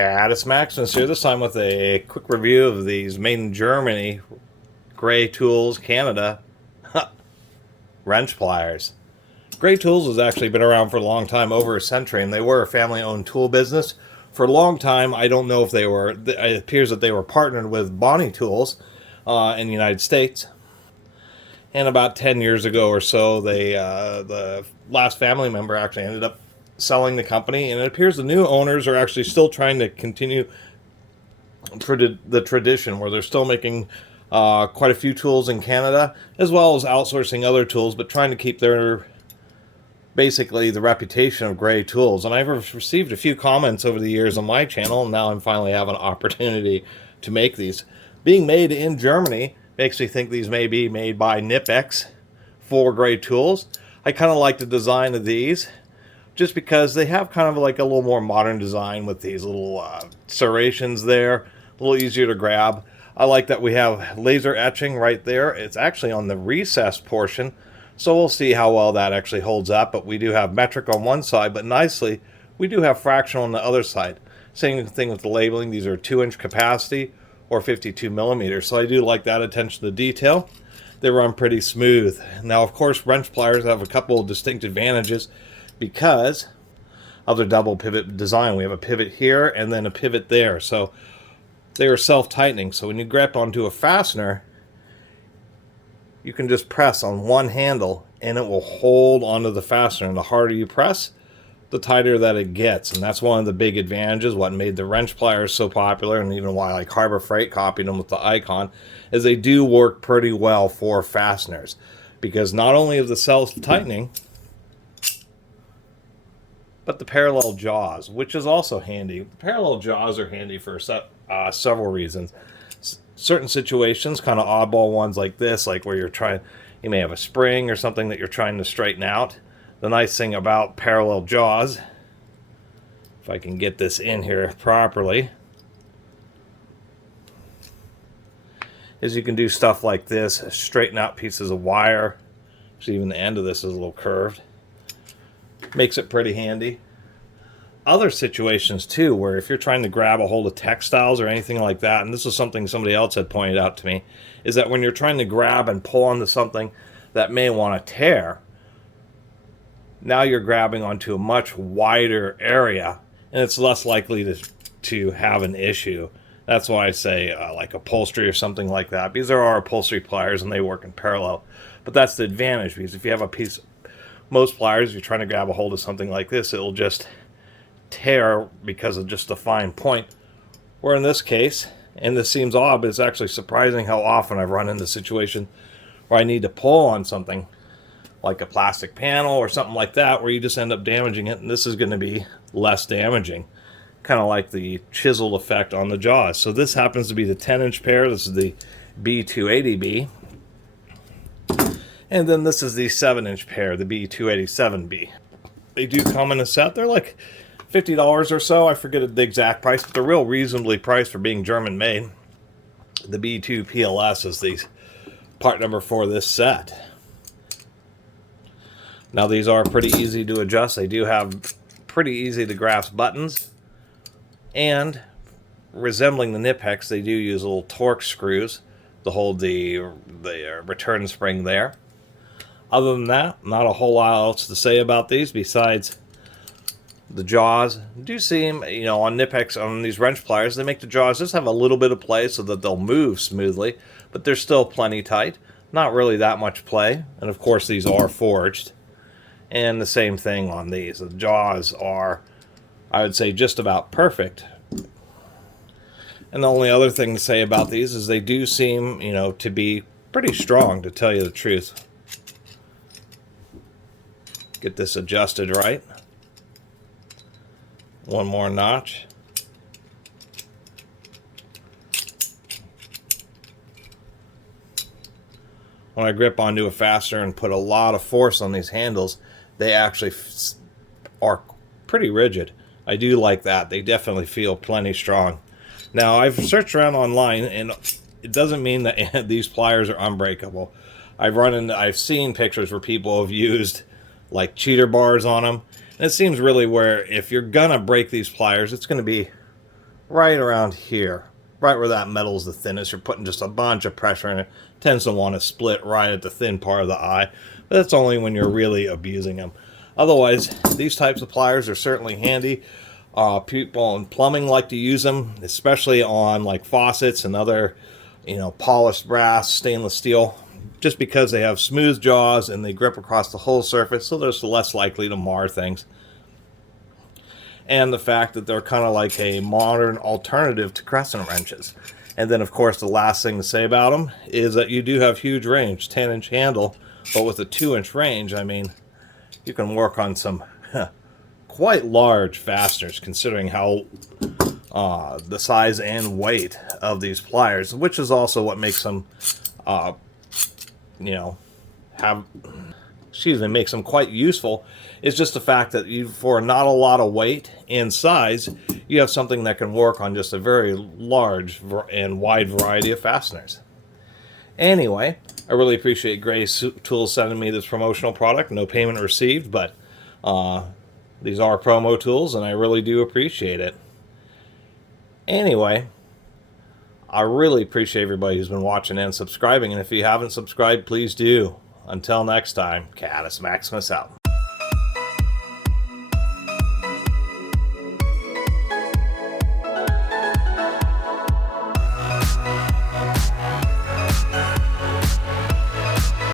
Catus Maximus here, this time with a quick review of these made in Germany Gray Tools Canada wrench pliers. Gray Tools has actually been around for a long time, over a century, and they were a family-owned tool business. For a long time, I don't know if they were, it appears that they were partnered with Bonnie Tools in the United States. And about 10 years ago or so, they the last family member actually ended up selling the company, and it appears the new owners are actually still trying to continue the tradition where they're still making quite a few tools in Canada, as well as outsourcing other tools, but trying to keep their basically the reputation of Gray Tools. And I've received a few comments over the years on my channel, and now I'm finally having an opportunity to make these. Being made in Germany makes me think these may be made by Knipex for Gray Tools. I kind of like the design of these, just because they have kind of like a little more modern design with these little serrations there, a little easier to grab. I like that we have laser etching right there. It's actually on the recessed portion, so we'll see how well that actually holds up. But we do have metric on one side, but nicely, we do have fractional on the other side. Same thing with the labeling. These are 2-inch capacity or 52 millimeters, so I do like that attention to detail. They run pretty smooth. Now, of course, wrench pliers have a couple of distinct advantages because of their double pivot design. We have a pivot here and then a pivot there, so they are self-tightening. So when you grip onto a fastener, you can just press on one handle and it will hold onto the fastener, and the harder you press, the tighter that it gets. And that's one of the big advantages, what made the wrench pliers so popular, and even why like Harbor Freight copied them with the icon, is they do work pretty well for fasteners, because not only is the self-tightening, but the parallel jaws, which is also handy. The parallel jaws are handy for several reasons. Certain situations, kind of oddball ones like this, like where you may have a spring or something that you're trying to straighten out. The nice thing about parallel jaws, if I can get this in here properly, is you can do stuff like this, straighten out pieces of wire. So even the end of this is a little curved. Makes it pretty handy. Other situations too, where if you're trying to grab a hold of textiles or anything like that, and this is something somebody else had pointed out to me, is that when you're trying to grab and pull onto something that may want to tear, now you're grabbing onto a much wider area, and it's less likely to have an issue. That's why I say like upholstery or something like that, because there are upholstery pliers and they work in parallel. But that's the advantage, because if you have a piece, most pliers, if you're trying to grab a hold of something like this, it'll just tear because of just a fine point. Where in this case, and this seems odd, but it's actually surprising how often I've run into a situation where I need to pull on something like a plastic panel or something like that, where you just end up damaging it, and this is going to be less damaging, kind of like the chisel effect on the jaws. So this happens to be the 10-inch pair. This is the B280B, and then this is the 7-inch pair, the B287B. They do come in a set. They're like $50 or so. I forget the exact price, but they're real reasonably priced for being German made. The B2 PLS is the part number for this set. Now these are pretty easy to adjust. They do have pretty easy to grasp buttons, and resembling the Knipex, they do use little torque screws to hold the return spring there. Other than that, not a whole lot else to say about these besides the jaws do seem, on Knipex, on these wrench pliers, they make the jaws just have a little bit of play so that they'll move smoothly, but they're still plenty tight. Not really that much play, and of course these are forged. And the same thing on these. The jaws are, I would say, just about perfect. And the only other thing to say about these is they do seem, to be pretty strong, to tell you the truth. Get this adjusted right. One more notch. When I grip onto a fastener and put a lot of force on these handles, they actually are pretty rigid. I do like that. They definitely feel plenty strong. Now, I've searched around online, and it doesn't mean that these pliers are unbreakable. I've seen pictures where people have used like cheater bars on them, and it seems really where if you're gonna break these pliers, it's going to be right around here, right where that metal is the thinnest. You're putting just a bunch of pressure in it. Tends to want to split right at the thin part of the eye, but that's only when you're really abusing them. Otherwise, these types of pliers are certainly handy. People in plumbing like to use them, especially on like faucets and other, polished brass, stainless steel, just because they have smooth jaws and they grip across the whole surface, so they're less likely to mar things. And the fact that they're kind of like a modern alternative to crescent wrenches. And then, of course, the last thing to say about them is that you do have huge range, 10-inch handle, but with a 2-inch range, I mean, you can work on some quite large fasteners, considering how the size and weight of these pliers, which is also what makes them, makes them quite useful. Is just the fact that for not a lot of weight and size, you have something that can work on just a very large and wide variety of fasteners. Anyway, I really appreciate Gray Tools sending me this promotional product. No payment received, but these are promo tools, and I really do appreciate it. Anyway, I really appreciate everybody who's been watching and subscribing, and if you haven't subscribed, please do. Until next time, Catus Maximus out.